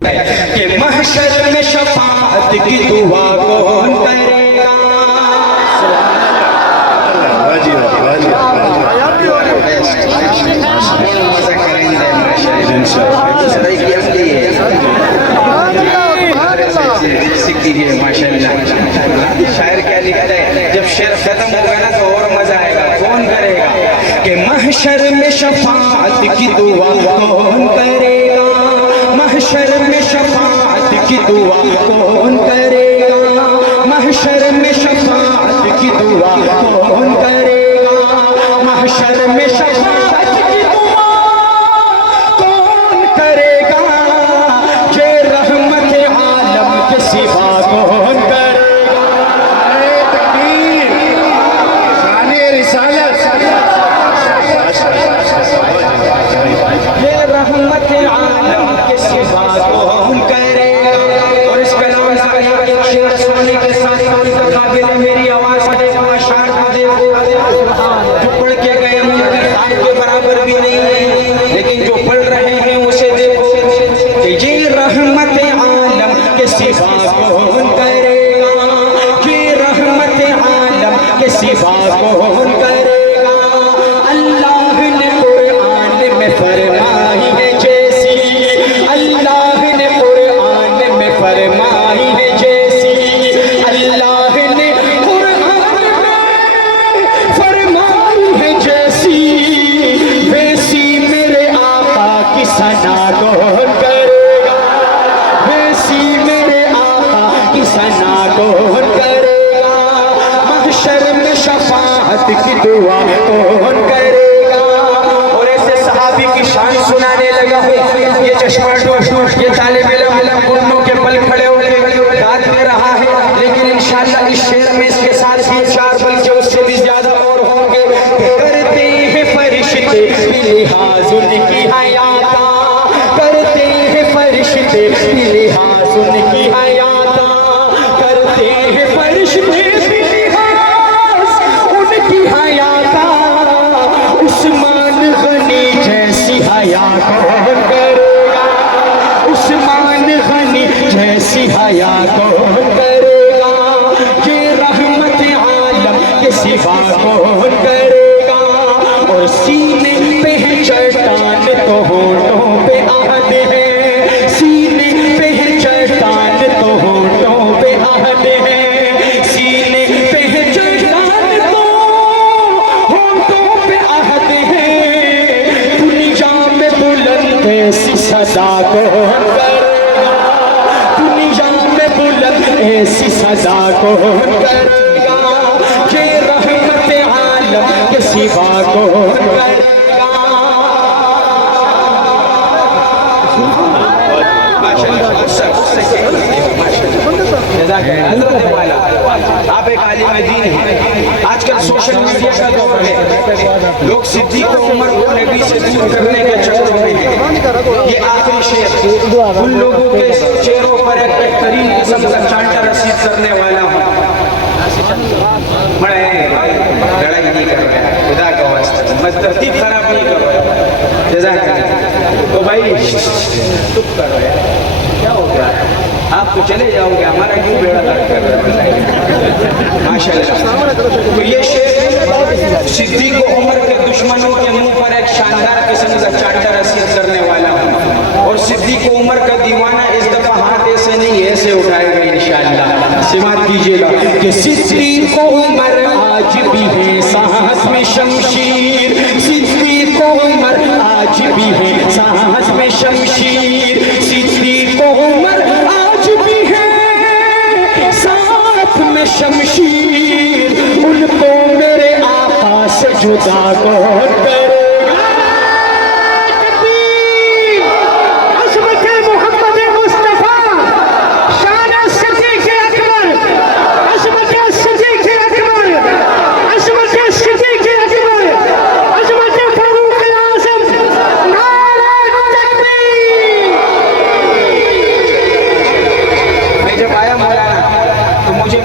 कि महशर में शफाअत की दुआ कौन करेगा। शायर क्या लिखता है, जब शेर खत्म होगा ना तो और मजा आएगा। कौन करेगा कि महशर में शफाअत की दुआ कौन करेगा, महशर में शफाअत की दुआ कौन करेगा, महशर में शफाअत की दुआ कौन करेगा, महशर में शफाअत की दुआ कौन करेगा, ये रहमत आलम के सिवा कौन करेगा। ये रहमत आलम के सिवा कौन करेगा। और इस कलाम का एक शेर सुनने के साथ काबिल मेरी आवाज देखो, अशार को देखो, जो पढ़ के गए हैं के बराबर भी नहीं है, लेकिन जो पढ़ रहे हैं उसे देखो कि ये रहमत आलम के सिवा कौन करेगा, ये रहमत आलम के सिवा कौन करेगा। अल्लाह ने कुरान में फरमाई है जैसी, अल्लाह ने कुरान में फरमाई है जैसी, अल्लाह ने कुरान में फरमाई है जैसी, वैसी मेरे आका की सना कौन करेगा, वैसी मेरे आका की सना कौन करेगा। महशर में शफाअत की दुआ कौन करेगा। और ऐसे सहाबी की शान सुनाने लगा हूँ। ये चश्मा डोश ये तालिब इल्म घुटनों के पल खड़े होकर दाद दे रहा है, लेकिन इंशाअल्लाह इस शेर में इसके साथ ही चार बल्कि उससे भी ज्यादा और होंगे। करते हैं फरिश्ते लिहाज उनकी हयाता, करते हैं फरिश्ते लिहाज उनकी हयाता, करते हैं फरिश्ते लिहाज उनकी हयाता। उस्मान गनी जैसी हया कौन करेगा, उस्मान गनी जैसी हया कौन करेगा। ये रहमत आलम के सिवा कौन करेगा। और सीने पे है चट्टान तो होठों पे आहद है, सीने पे है चट्टान तो होठों पे आहद है, सीने पे है चट्टान तो होठों पे आहद है। दुनिया में बुलंद ऐसी सदा कौन करेगा, दुनिया में बुलंद ऐसी सदा कौन करेगा। ये रहमत आलम के सिवा कौन करेगा। आप एक आलिम दीन हैं। आजकल सोशल मीडिया का दौर है, लोग सिद्दीक उमर को नबी से दूर करने के चक्कर में हैं। ये आखिरी शेर उन लोगों के चेहरों पर एक बेहतरीन किस्म का चांटा रसीद करने वाला हूँ। बड़े लड़ाई नहीं कर रहे, खुदा का वास्ता मत तरतीब खराब नहीं कर रहे, जज़ाकल्लाह। तो भाई चुप कर रहे, क्या हो गया, आप तो चले जाओगे, हमारा क्यों बेड़ा गर्क कर रहे हैं। माशाअल्लाह। तो ये शेर सिद्दीक उमर के दुश्मनों के मुंह पर एक शानदार किस्म का चांटा रसीद करने वाला हूँ। और सिद्दीक उमर का दीवाना इस दफा हाथ ऐसे नहीं ऐसे उठाएगा इंशाअल्लाह। समात कीजिएगा कि सिद्दीक उमर आज भी है साहस में शमशीर, सिद्दीक उमर आज भी है साहस में शमशीर, सिद्दीक उमर आज भी है साथ में शमशीर। उनको मेरे आका से जुदा कौन करेगा।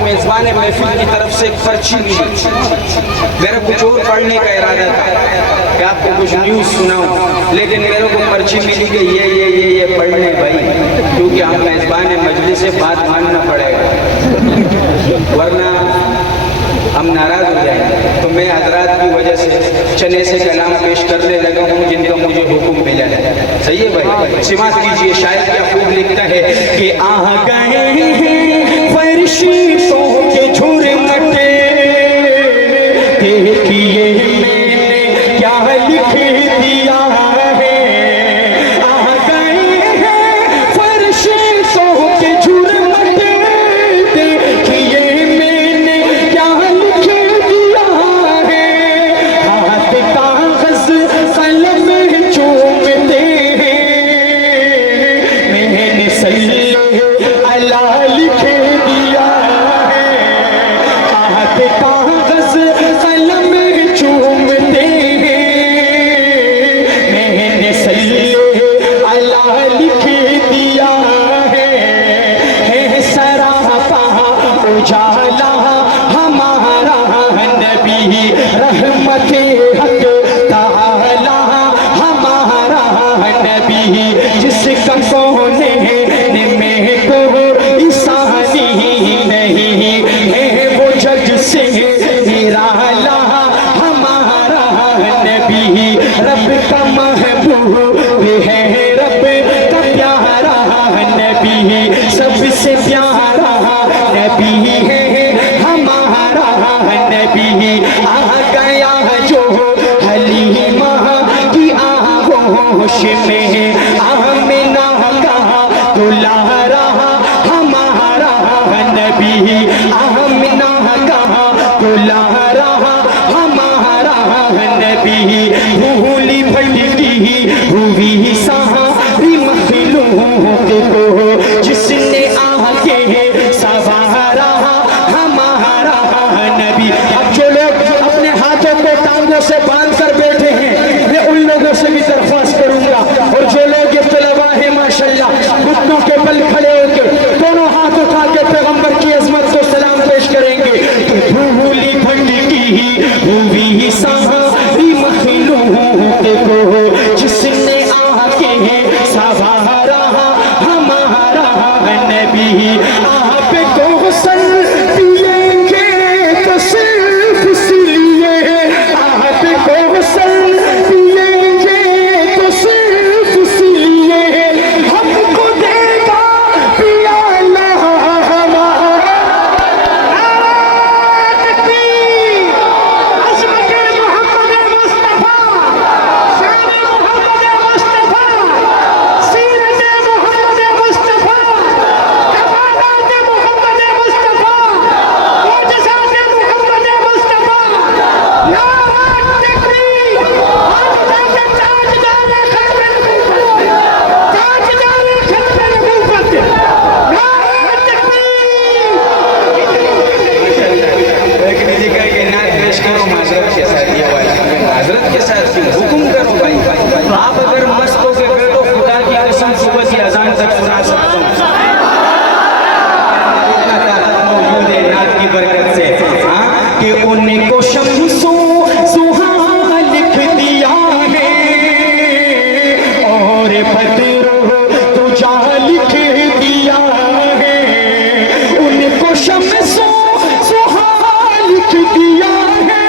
मेज़बान मेजबान महफिल की तरफ से एक पर्ची मिली। मेरा कुछ और पढ़ने का इरादा था कि आपको कुछ न्यूज़ सुनाऊं, लेकिन मेरे को पर्ची मिली कि ये पढ़ने भाई, क्योंकि हम मेजबान मजलिस से बात मानना पड़ेगा, वरना हम नाराज हो जाएंगे। तो मैं हजरात की वजह से चने से कलाम पेश करने लगा हूँ जिनका मुझे हुक्म मिला है। सही है भाई, समात कीजिए। शायद क्या खूब लिखता है कि आ गए फरिश्तों के झुरमुटे, देखिए मैंने क्या लिख दिया है। आ गए हैं फरिश्तों के झुरमुटे, देखिए मैंने क्या लिख दिया है। हाथ कागज कलम चूमते हैं, मैंने सल्लल्लाहु अलैहि लिख दिया है। हाथ कागज कलम चूमते हैं, मैंने सल्लल्लाहु अलैहि लिख दिया है। सरापा उजाला हमारा नबी, रहमत हक ताला हमारा नबी, जिसका सोने में को ईसानी नहीं है, वो जग से निराला हमारा नबी। रब का महबूब है, रब का प्यारा नबी, सबसे प्यारा नबी है हमारा नबी। आ गया जो हलीमा की आगोश में, आमिना का दुलारा हमारा नबी, आमिना का दुलारा हमारा नबी। भूली भटकी हुई सारी मखलूक को, जिसने आके सवारा हमारा नबी। अब जो लोग अपने हाथों को टांगों से बांध कर बैठे हैं, मैं उन लोगों से भी दरख्वास्त करूंगा, और जो लोग ये तलबा है माशाल्लाह घुटनों के बल खड़े होकर दोनों हाथ उठा के पैगंबर की अजमत को सलाम पेश करेंगे। भूली भटकी हुई सारी मखलूक को, जिसने आके सवारा हमारा नबी। आप को सल पिएंगे तो सिर्फ इसलिए, आप को सल पिएंगे तो सिर्फ इसलिए, हमको देगा पियाला हमारा। तकबीर, अज़मत मोहम्मद मुस्तफा, शान मोहम्मद मुस्तफा, सीरत मोहम्मद मुस्तफा, कमालात मोहम्मद मुस्तफा, मोजज़ात मोहम्मद मुस्तफा। नारे तकबीर, ताजदार खत्म नबूवत, ताजदार खत्म नबूवत। नारे तकबीर। एक निजी का ये नात पेश करो माजरत के साथ, ये वाला माजरत के साथ हुक्म करो भाई। आप अगर मस्त हो के बैठो, खुदा की कसम सुबह की अजान तक सुना सकता हूँ। इतना ताकत मौजूद है नात की बरकत से, हाँ, कि उनको शम्सो सुहा लिख दिया है, और बदरो तुझा लिख दिया है। उनको शम्सो सुहा लिख दिया है,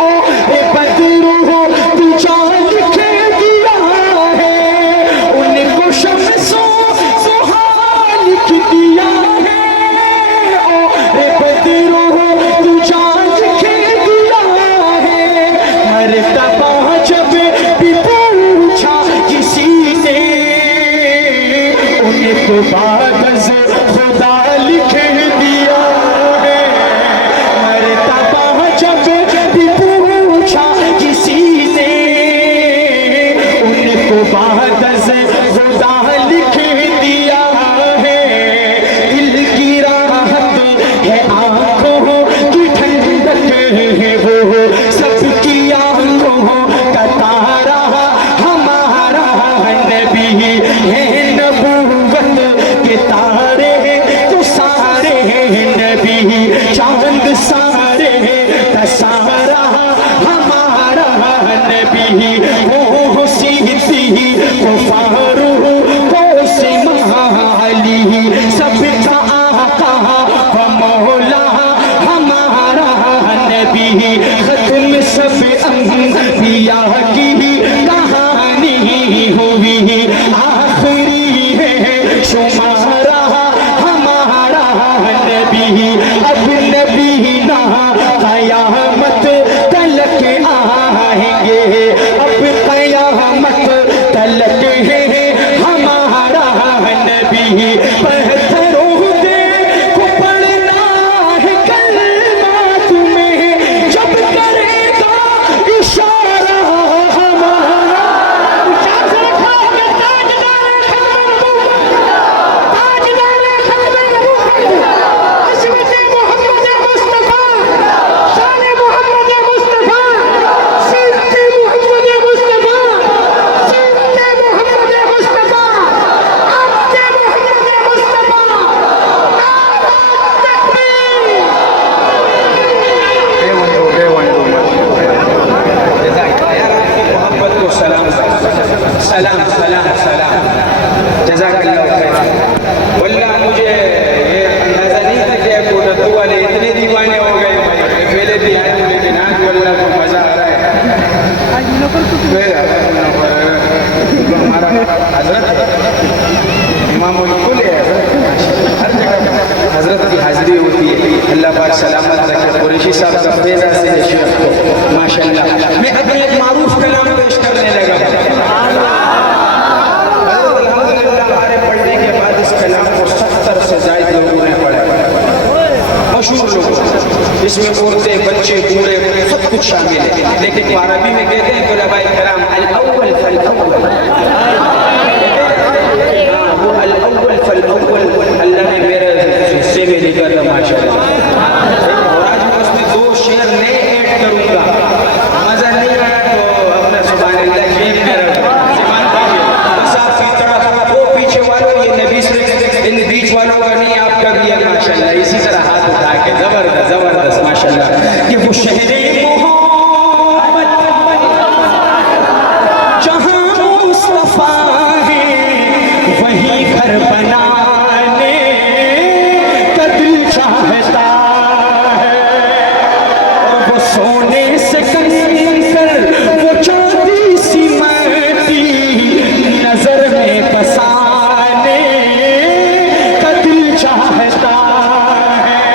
और बदरो तुझा लिख दिया है। उनको शम्सो सुहा लिख दिया है, और बदरो तुझा लिख दिया है। हर दफा जब भी पूछा किसी ने, उनको बागज़ खुदा लिख दिया है। हर दफा जब भी पूछा किसी ने, उनको बागज़ खुदा लिख दिया है। दिल की राहत है, आंखों की ठंडक है, वो सबकी आंखों का तारा हमारा नबी है। नबूवत के तारे तो सारे नबी, सारे का सारा हमारा नबी, वो सीधी वो फारूक वो सिमाली, सबका आका वो मौला हमारा नबी। खत्म सब अंबिया की कहानी हुई, आखिरी है शुमारा हमारा नबी। अब नबी ना कयामत तलक आएंगे, अब कयामत तलक है हमारा नबी। पत्थरों दे को पढ़ना है कलमा तुम्हें, जब करेगा इशारा हमारा। सलाम सलाम सलाम, जज़ाकल्लाह खैर। वल्लाह मुझे ये अंदाजा नहीं था कि कोटद्दू वाले इतने दीवाने हो गए भाई। पहले भी आए थे लेकिन आज वल्लाह को मजा आ रहा है। हमारा हजरत इमामुल कुल है, हर जगह हजरत की हाजिरी होती है। अल्लाह पाक सलामत रखे। कुरैशी साहब का फेज़ा से शेख को माशाअल्लाह। मैं अपने एक मारूफ कलाम पेश करने लगा। मशहूर लोग इसमें औरतें बच्चे बूढ़े सब कुछ शामिल है, लेकिन अरबी में कहते हैं तुलबाए किराम अल अव्वल फल अव्वल, वो अल अव्वल फल अव्वल अल्लाह ने मेरे हिस्से में लिखा था माशाअल्लाह। और आज मैं उसमें 2 शेर नए ऐड करूंगा। मजा नहीं आया तो अपना सुभान अल्लाह शेर में रखो, बस आप फितरत वो पीछे वालों ये नबी सिर्फ इन बीच वालों का नहीं आपका भी है माशाअल्लाह। इसी तरह हाथ उठा के जबरदस्त जबरदस्त माशाअल्लाह। कि वो शहरे मोहब्बत जहां मुस्तफा है, वही घर बनाने का दिल चाहता है। और वो सोने से कंकर वो चांदी सी माटी नजर में बसाने का दिल चाहता है।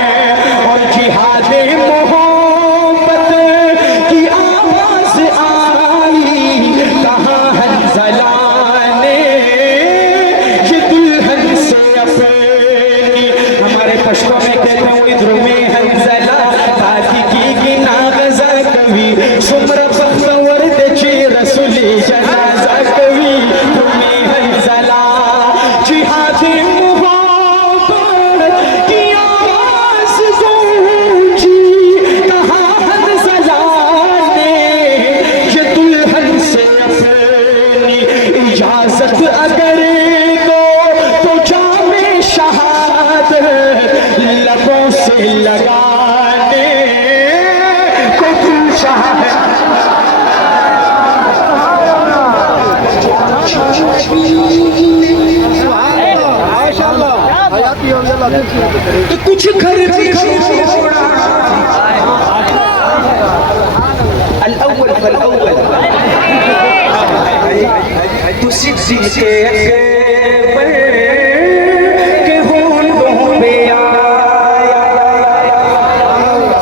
और जिहादे मोहब्बत की आवाज आई, कहाँ हंज़ला ने ये दुल्हन से अपनी, हमारे पश्तो में कहते हैं इधर में हंज़ला बाकी की नागजा कवि सुमर बख्तवर दे रसूली जनाजा कवि तुम्हें हंज़ला। जिहादे मोहब्बत की आवाज गूंजी, कहाँ हंज़ला ने ये दुल्हन से अपनी इजाजत अगर दो तो जामे शहादत लबों से लगाने को दिल चाहता। तो कुछ घर भी छोड़ा अल अव्वल फल अव्वल, तू सिद्दीक़ के अकबर के होंठों पे आया।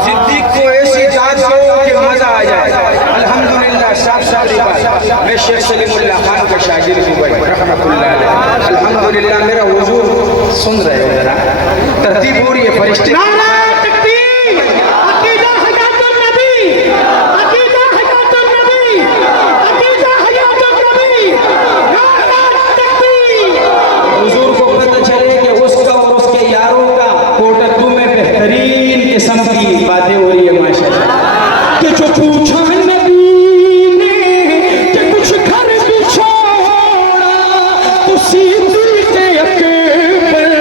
सिद्दीक़ को ऐसी जात दो कि मजा आ जाए। अल्हम्दुलिल्लाह साफ साफ बात, मैं शेख सलीमुल्लाह खान का शागिर्द हूँ भाई रहमतुल्लाह अलैह। अल्हम्दुलिल्लाह मेरा हुजूर सुन रहे हो जरा, तरतीब हो रही है फरिश्ते। हुजूर को पता चले कि उसका और उसके यारों का कोटद्दू में बेहतरीन किस्म की बातें हो रही है माशाअल्लाह। कि जो पूछा नबी ने कि कुछ घर भी छोड़ा, तो सिद्दीक़ के अकबर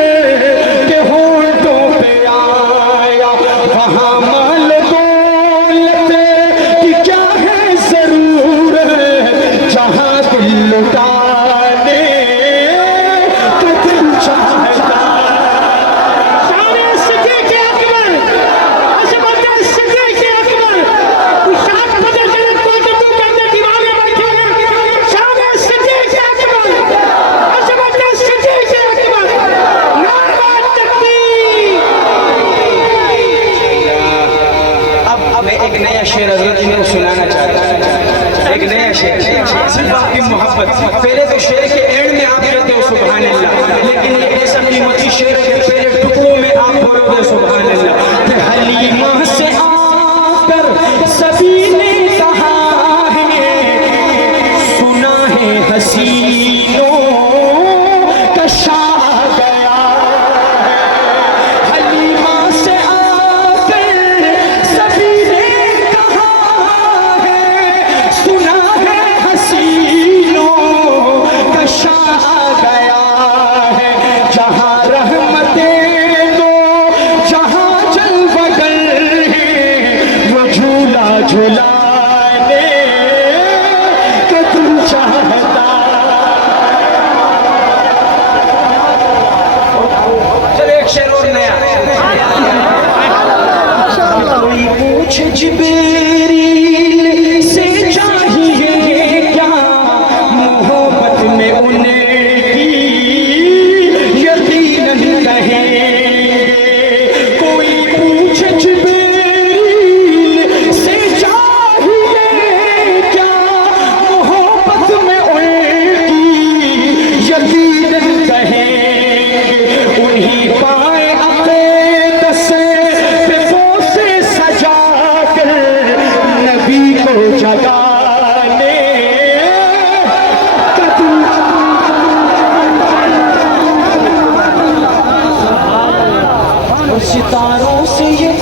के होंठों पे आया, वहाँ पूछे जिब्रील से चाहिए क्या मोहब्बत में उनकी यकीनन कहेंगे। कोई पूछे जिब्रील से चाहिए क्या मोहब्बत में उनकी यकीनन कहेंगे। उन्हीं पाए अक़ीदत से से सजा कर नबी को जगाने सितारों से ये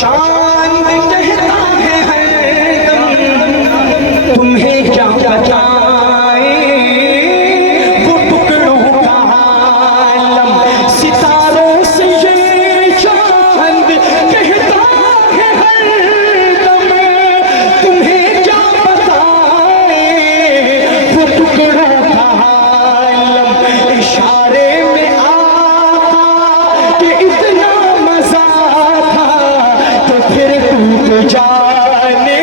चांद कहता है हरदम तुम्हें क्या बताए वो टुकड़ों का आलम। सितारों से ये चांद कहता है हरदम तुम्हें क्या बताए वो टुकड़ों का आलम। इशारे में इतना मजा था तो फिर तू तो जाने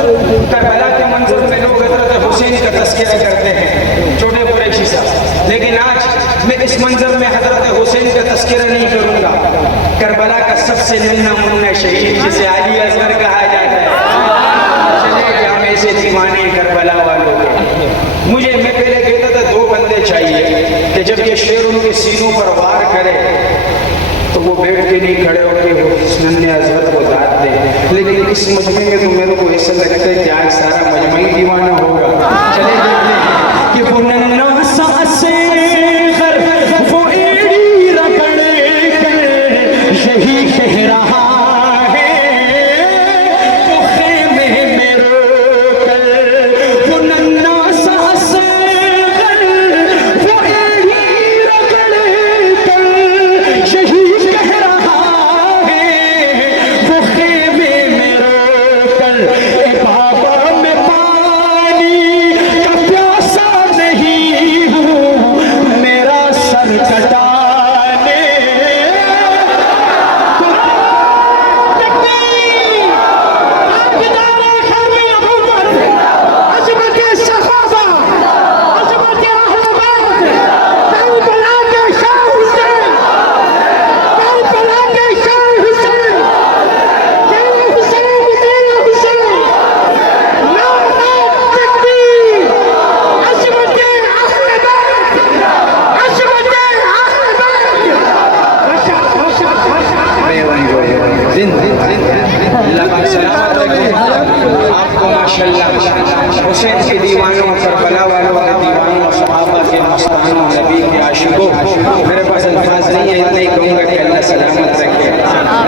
तुम करबला के मंजर में लोग हज़रत हुसैन का तज़किरा करते हैं, छोटे कुरैशी साहब। लेकिन आज मैं इस मंजर में हज़रत हुसैन का तज़किरा नहीं करूँगा। करबला का सबसे नन्हा मुन्ना शहीद जिसे अली असगर कहा जाता है, चले कि हम ऐसे दीवाने करबला वालों के। मुझे मैं पहले कहता था दो बंदे चाहिए कि जब ये शेर उनके सीनों पर वार करे तो वो बैठ के नहीं खड़े होकर वो नन्हे असगर को दाद दे। लेकिन इस मजमे में तो मेरे को ऐसा लगता है कि आज सारा मजमा ही दीवाना होगा। चले देखते हैं कि वो नन्हा सा असगर वो एड़ी रगड़ कर यही कह रहा है वो खेमे में रोकर। वो नन्हा सा असगर वो एड़ी रगड़ कर यही कह रहा है वो खेमे में रोकर। ए बाबा मैं पानी का प्यासा नहीं हूँ मेरा सर कटाने आपको माशाअल्लाह हुसैन के दीवानों, करबला वालों के दीवानों, सहाबा के मस्तानों, नबी के आशिकों, मेरे पास अल्फाज नहीं है, इतना ही कहूँगा कि अल्लाह सलामत रखे।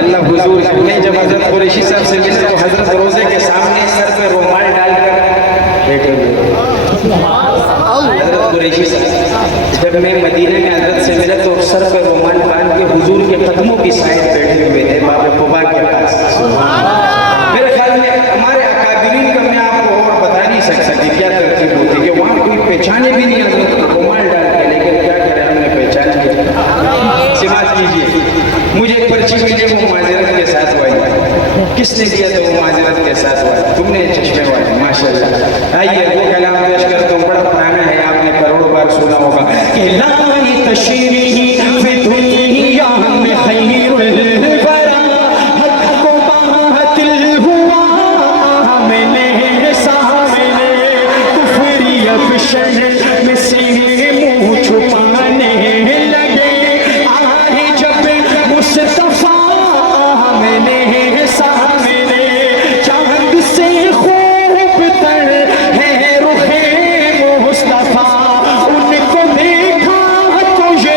अल्लाह हुजूर मैं जब हज़रत कुरैशी साहब से मिले तो हज़रत रोज़े के सामने सर पे रुमाल डालकर बैठे हुए। हज़रत कुरैशी साहब जब मैं मदीने में हज़रत से मिला तो सर पे रुमाल बांध के हुजूर के कदमों की साइड बैठे हुए थे बाबा कुबा के पास। मेरे ख्याल में हमारे अकाबिरीन का मैं आपको और बता नहीं सकता कि क्या तरतीब होती है कि वहाँ कोई पहचाने भी नहीं हज़रत रुमाल डाल के। लेकिन क्या करें, हमने पहचान लिया। सिमात कीजिए, मुझे एक पर्ची मिली वो माजरत के साथ हुआ। किसने दिया तो वो माजरत के साथ हुआ, तुमने चश्मे वाले माशाल्लाह। आइए वो कलाम पेश कर तुम, बड़ा पुराना है, आपने करोड़ों बार सुना होगा कि लाई तशरीही फी दुनिया में खैरुल वरा हक को बातिल हुआ मैंने सामने कुफरी अफशर में से मुँह छुपाने लगे। आए जब मुस्तफा मैंने सामने चांद से खूब तर है रुखे मुस्तफा। उनको देखा तो ये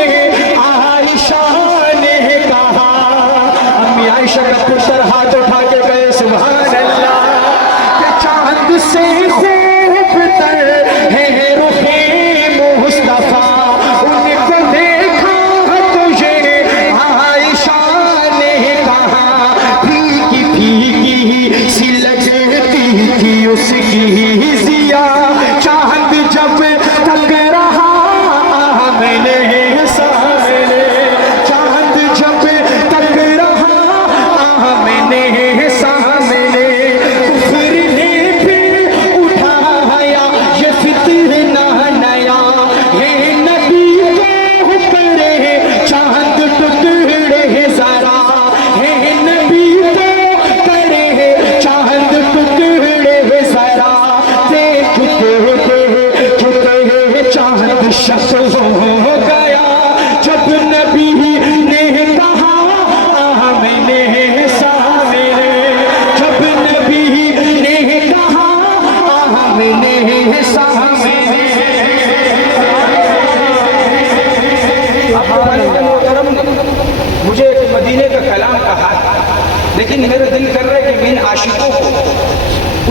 लेकिन मेरा दिल कर रहा है कि मैं इन आशिकों को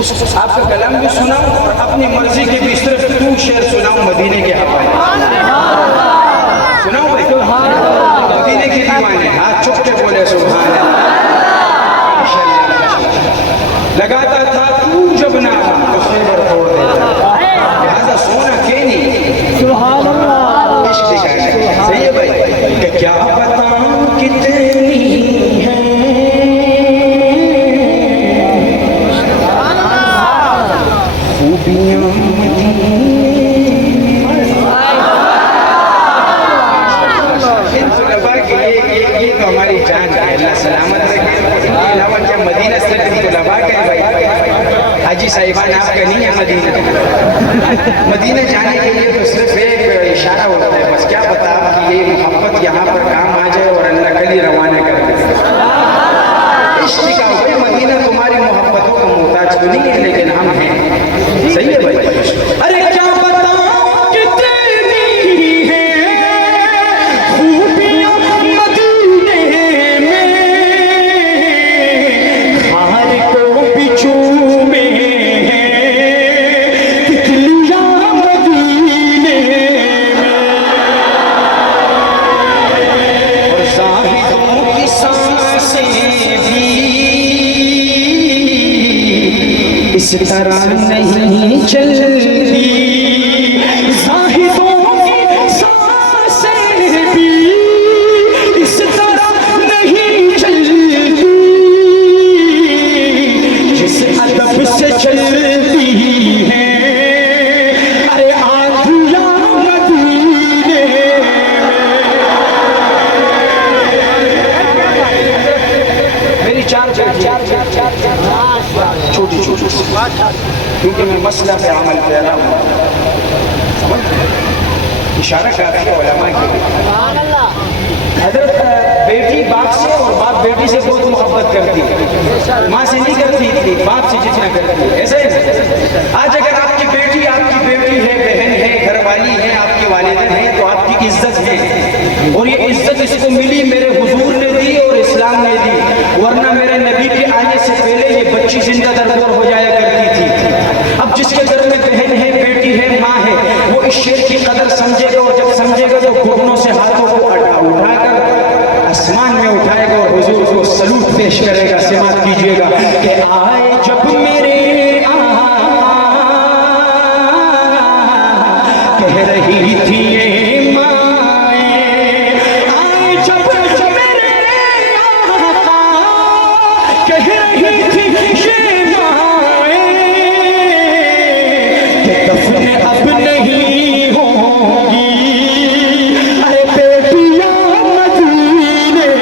उस आपका कलाम भी सुनाऊं और अपनी मर्जी के भी सिर्फ 2 शेर सुनाऊं मदीने के हवाले। सुनाऊं भाई? मदीने के दीवाने हाथ चुप के बोले सुभान अल्लाह। लगाता था तू जब ना तो खैबर तोड़ देता, लिहाजा सोना के नहीं सुभान अल्लाह। इश्क दिखाना सही है भाई कि क्या बताऊं कितनी है खूबियां ये तो हमारी जान है, अल्लाह सलामत रखे। इसके अलावा क्या मदीना से तुलबा के भाई हाजी साहिबान आपका नहीं है मदीना। मदीना जाने के लिए तो सिर्फ एक इशारा होता है, बस क्या बता कि ये मोहब्बत यहाँ पर काम आ जाए और अल्लाह कल ही रवाना कर दे। इश्क का भाई मदीना तुम्हारी मोहब्बतों का मोहताज तो नहीं है, लेकिन हम हैं। सही है भाई? अरे क्या इस तरह नहीं चलती, ज़ाहिदों की सांसें भी इस तरह नहीं चलती, जिस अदब से चलती है अरे आँधियाँ मदीने में। मेरी चार छोटी छोटी क्योंकि मैं मसला पे अमल कर रहा हूँ, इशारा काफी है उलमा के। हजरत बेटी बाप से और बाप बेटी से बहुत मोहब्बत करती है, माँ से नहीं करती थी, बाप से जितना करती है। ऐसे आज अगर आपकी बेटी है, बहन है, घरवाली है, आपकी वालिदैन है, तो आपकी इज्जत है। और ये इज्जत इसको मिली मेरे हुजूर ने दी और इस्लाम ने दी, वरना मेरे नबी के आने से पहले ये बच्ची जिंदा दरदर हो जाया करती थी। अब जिसके घर में बहन है, बेटी है, माँ है, वो इस शेर की कदर समझेगा और जब समझेगा तो घुटनों से हाथों को उठाकर आसमान में उठाएगा और हुजूर को सलूट पेश करेगा। समात कीजिएगा कि आए जब मेरे कह रही थी ये माए, आए जब मेरे कह रही थी ये माए कि दफन अब नहीं होगी, अरे बेटियां मदीने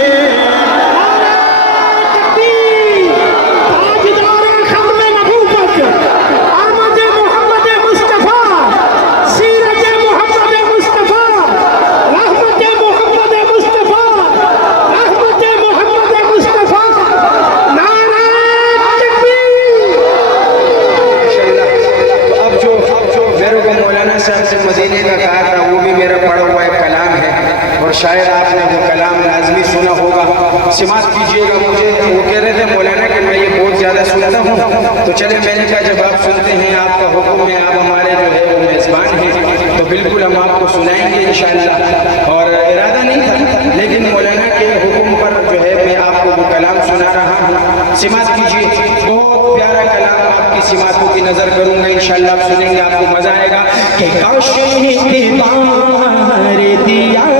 शायद आपने वो कलाम लाजमी सुना होगा। समात कीजिएगा। मुझे वो कह रहे थे मौलाना कि मैं ये बहुत ज़्यादा सुनता हूँ, तो चले मैंने कहा जब आप सुनते हैं, आपका हुक्म है, आप हमारे जो है वो मेज़बान हैं, तो बिल्कुल हम आपको सुनाएंगे इंशाअल्लाह। और इरादा नहीं था, लेकिन मौलाना के हुक्म पर जो है मैं आपको वो कलाम सुना रहा हूँ। समात कीजिए। बहुत प्यारा कलाम आपकी समातों की नज़र करूँगा इंशाअल्लाह, आप सुनेंगे, आपको मज़ा आएगा। कि काश के बाहर दिया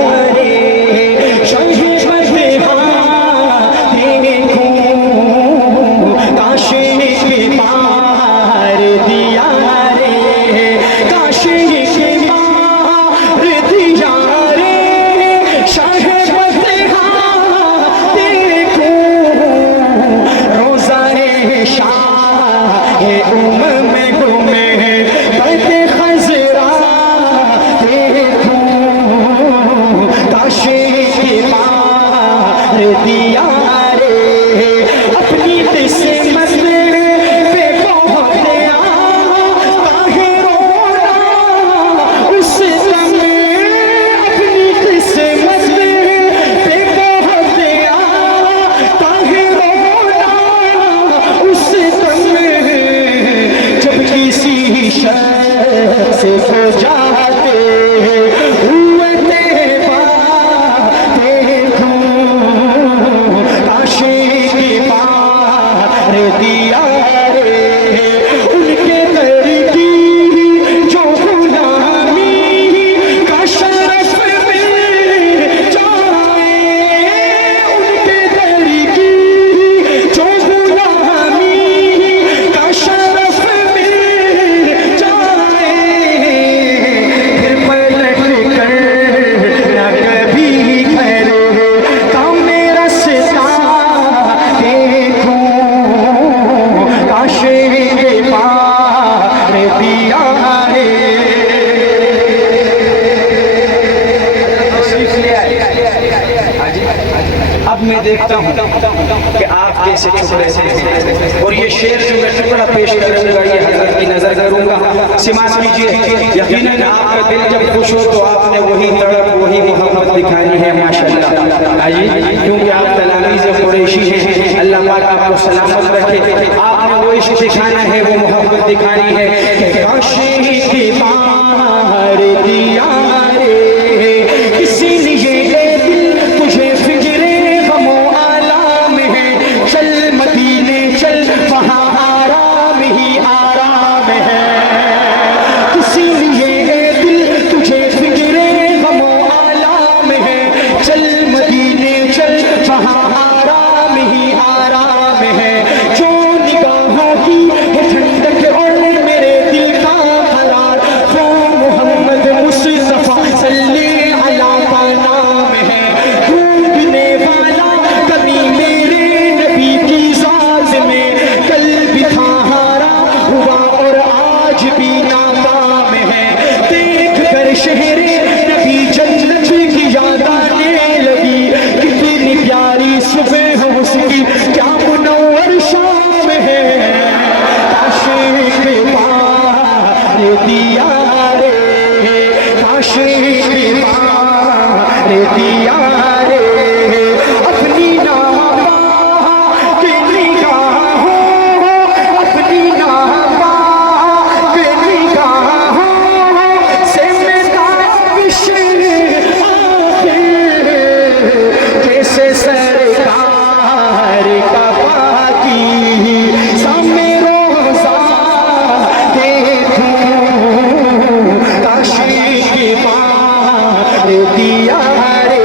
दिया रे, उनके दर की जो गुलामी का शरफ मिल जाए, उनके दर की जो गुलामी का शरफ मिल जाए, फिर पलट कर न कभी घर का मेरा रास्ता देखूं, काश के पार दिया रे। अब मैं देखता हूँ कि आप कैसे चुप रहे हैं, और ये शेर जो मैं टुकड़ा पेश करूंगा ये हजरत की नजर करूंगा, समाज कीजिए। यकीनन आपका दिल जब खुश हो तो आपने वही तड़प वही मोहब्बत दिखानी है माशाल्लाह जी, क्योंकि आप तलामीज़ कुरैशी हैं। अल्लाह पाक आपको सलामत रखे। आपने वो इश्क दिखाना है, वो मोहब्बत दिखानी है। काश के पार दिया रे, किसी ने ये दिल तुझे फिक्रे गमो आलाम है, चल मदीने चल वहाँ आराम ही आराम है। किसी ने ये दिल तुझे फिक्रे गमो आलाम है, चल मदीने चल वहाँ आराम ही आराम है। जो निगाहों की है ठंडक और मेरे दिल का करार, वो मोहम्मद मुस्तफा सल्ली अला का नाम है। ढूंढने वाला कभी मेरे नबी की ज़ात में, कल भी था हारा हुआ और आज भी नाकाम है। देख कर शहरे नबी जन्नत की याद आने लगी, कितनी प्यारी सुबह हो उसकी, क्या मुनव्वर शाम है। काश के पार दिया रे, काश के पार दिया रे, अपनी नाबाह के निगाहों, अपनी नाबाह के निगाहों से मैं ताबिश आखिर, जैसे सरकार का बाकी सामने रोज़ा देखूं, काश के पार दिया रे,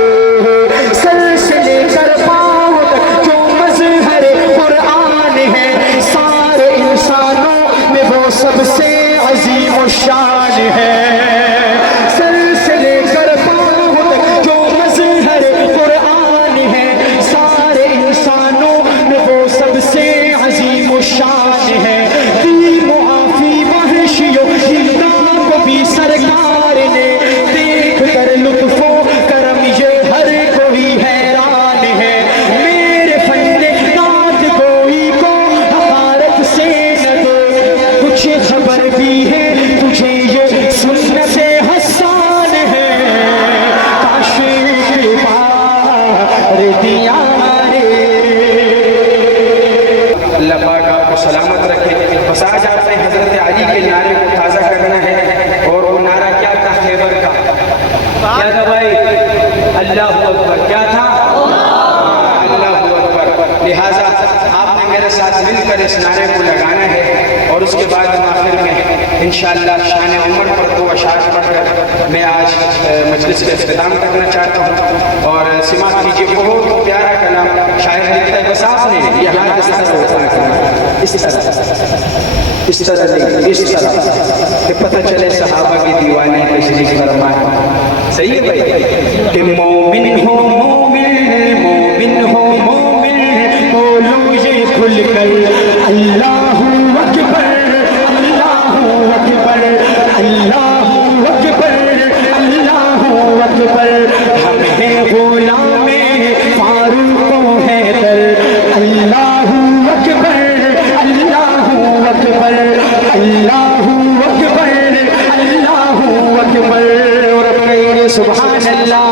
सर से लेकर पाँव तक जो मज़हर कुरान है, सारे इंसानों में वो सबसे अजीम शान है। सर से लेकर पाँव तक जो मज़हर कुरान है, सारे इंसानों में वो सबसे अजीम शान है। दी मुआफ़ी वहशियों जिंदा को भी सरकार ने, देख कर लुत्फ़ो करम ये हर कोई हैरान है। मेरे फन्ने नात कोई को हकारत से न दे, कुछ खबर भी है तुझे ये सुन्नत हसन है। काश के पार दिया रे। अल्लाह पाक आपको सलामत रखे। बस आज आपने हजरत अली के नारे को ताज़ा करना है, और वो नारा क्या था खैबर का? क्या था भाई? अल्लाह अकबर। क्या था? अल्लाह अकबर। लिहाजा आपने मेरे साथ मिलकर इस नारे को लगाना है, और उसके बाद हम आखिर में इंशाअल्लाह शान उमर पर दो अशार पढ़कर मैं आज मजलिस का इख्तिताम करना चाहता हूँ। और समाअत कीजिए, बहुत प्यारा कलाम शायर लिखता है। बस आपने ये हाथ इस तरह होता है, इस तरह नहीं, इस तरह कि पता चले सहाबा की दीवानी तशरीफ फरमा है। सही है भाई? कि मोमिन हो मोमिन, मोमिन हो मोमिन, बोलो ये खुलकर अल्लाहू अकबर, अल्लाहू अकबर, अल्लाहू अकबर, अल्लाहू अकबर। हम हैं गुलामे फारूक हैदर, अल्लाहू अकबर, अल्लाहू अकबर, अल्लाहू अकबर, अल्लाहू अकबर। और कहिए सुभान अल्लाह।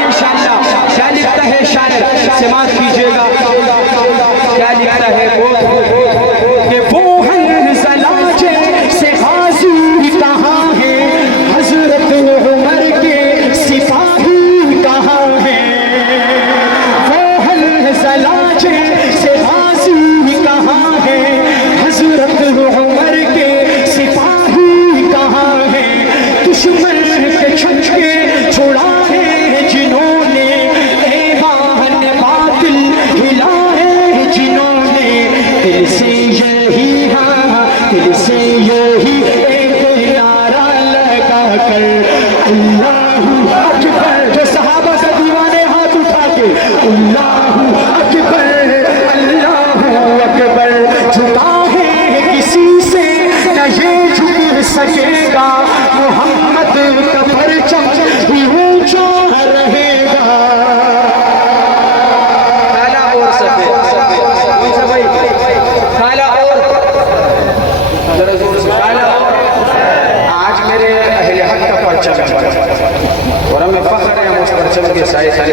इंशाअल्लाह क्या लिखता है शायर, समाअत कीजिएगा। क्या लिखता है? कि वो हंज़ला से गाज़ी कहाँ है, हज़रत उमर के सिपाही कहाँ है। वो हंज़ला से गाज़ी कहाँ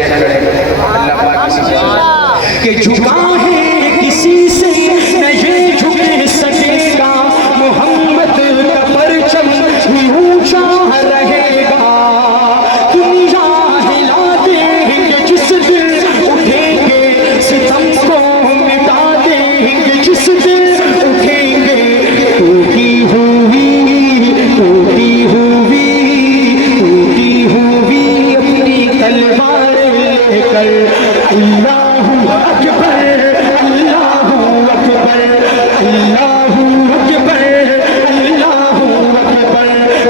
अल्लाह पाक कि झुका है किसी से न ये झुक सकेगा, मोहम्मद का परचम भी ऊंचा रहेगा। दुनिया हिला देंगे जिस दिन उठेंगे, सितम को मिटा देंगे जिस दिन उठेंगे। टूटी हुई टूटी हुई टूटी हुई अपनी तलवार लेकर अल्लाहू अकबर अल्लाहू अकबर अल्लाहू अकबर अल्लाहू अकबर।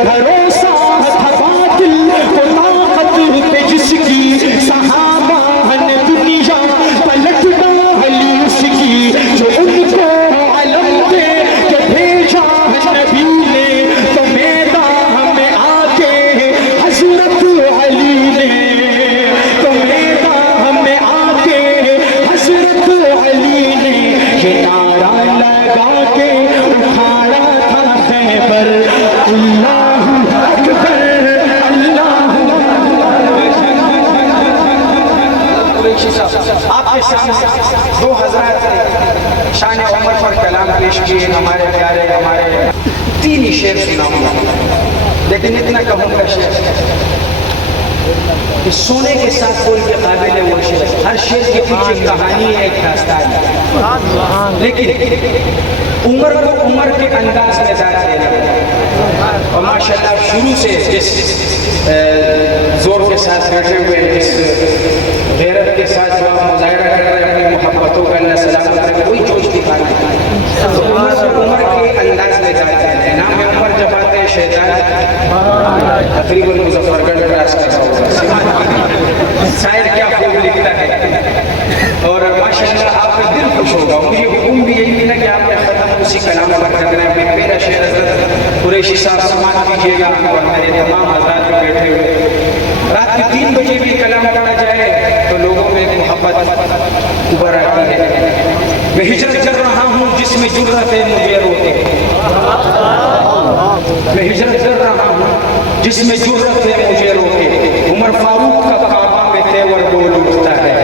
भरोसा था बातिल को ताकत पे जिसकी, सहाबा ने दुनिया पलट डाली उसकी। जो उनको अलम दे के भेजा नबी ने, तो मैदान में आके हजरत अली ने, तो मैदान में आके हजरत अली ने ये नारा लगा के उठाया था खैबर। अल्लाहू अकबर अल्लाहू आपके सामने 2000 शान उमर पर कलाम पेश किए हमारे प्यारे, हमारे 3 ही शेर सुनाऊंगा, लेकिन इतना कहूँगा शेर कि सोने के साथ कोई के काबिल है वो शेर। हर शेर के पीछे कहानी है, एक दास्तान है, लेकिन उमर को उमर के अंदाज में दाद देना। और माशाल्लाह शुरू से जिस जोर के साथ बैठे हुए, जिस गैरत के साथ जो आप मुजाहिरा कर रहे हैं अपनी मोहब्बतों का, अल्लाह सलामत रखे, कोई जोश दिखाना है। तो उमर को उमर के अंदाज में दाद देना है। नाम उमर जब आते हैं शैतान तकरीबन मुजफ्फरगढ़ क्रॉस कर रहा होगा। शायर क्या खूब लिखता है, और माशाल्लाह आपका दिल खुश होगा। मुझे हुक्म भी यही मिला कि आपने खत्म उसी कलाम पर करना है। मेरा शेर हज़रत कुरैशी साहब समाप्त कीजिएगा, और मेरे तमाम हज़रात पे बैठे हुए रात के 3 बजे भी कलाम पढ़ा जाए तो लोगों में मोहब्बत उभर आती है। मैं हिजरत कर रहा हूँ जिसमें जुर्रत है मुझे रोके, मैं हिजरत कर रहा हूँ जिसमें जुर्रत है मुझे रोके। उमर फारूक का काबा में तेवर बोल उठता है,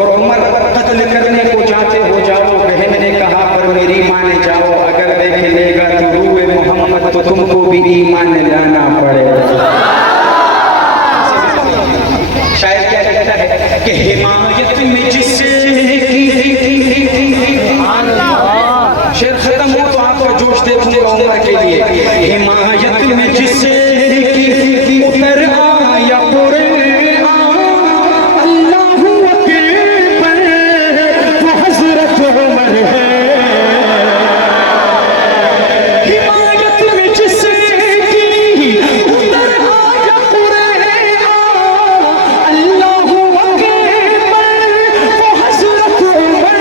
और उमर कत्ल करने को जाते हो जाओ, बहन ने कहा पर मेरी माने जाओ। अगर देख लेगा तो रूए मोहम्मद तो तुमको भी ईमान लाना पड़ेगा। शायद क्या कहता है कि हिमायत में जिसकी शेर खत्म हो तो आपका जोश देखूंगा उमर के लिए। हिमायत में जिसकी उतर आया कुरान, अल्लाहू अकबर तो हजरत उमर है। हिमायत में जिसकी उतर आया कुरान, अल्लाहू अकबर तो हजरत उमर।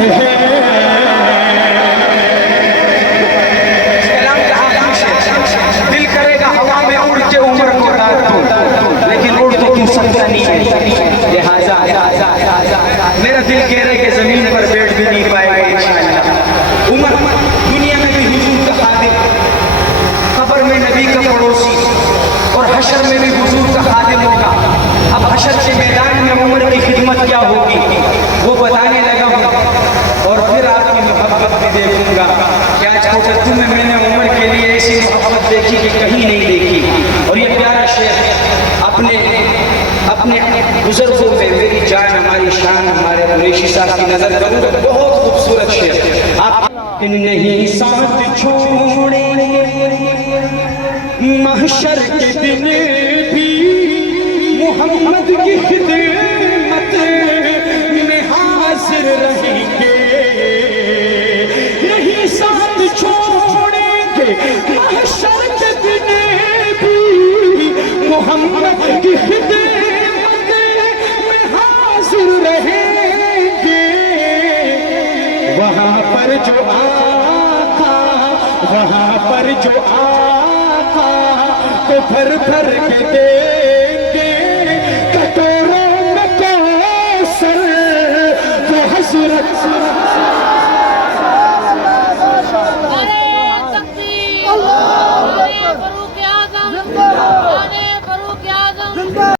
है। दिल करेगा हवा में उड़ के उम्र को काट दूं, लेकिन उड़ तो तू सकता नहीं है। लिहाजा मेरा दिल कह रहा है कि जमीन पर बैठ भी नहीं पाएगा इंशाअल्लाह। उम्र दुनिया में भी हुजूर का खादिम, कब्र में नबी का पड़ोसी, और हशर में भी हुजूर का खादिम होगा। अब हशर के मैदान में उम्र की खिदमत क्या होगी वो बताने लगा हूँ, और फिर आपकी मोहब्बत भी देखूंगा कि आज कोटद्दू में मैंने उम्र के लिए ऐसी मोहब्बत देखी कि कहीं नहीं देखी। और ये प्यारा शेर अपने बुजुर्गों में मेरी जान, हमारी शान, हमारे कुरैशी साहब की नजर करूँ तो बहुत खूबसूरत शेर। आप नहीं साथ छोड़ेंगे महशर के दिन भी, मोहम्मद की खिदमत में हाजिर रहेंगे। नहीं साथ छोड़ेंगे महशर के दिन भी, मोहम्मद की खिदमत में हाजिर रहेंगे। वहाँ पर जो आका, वहाँ पर जो आका को भर भर के दे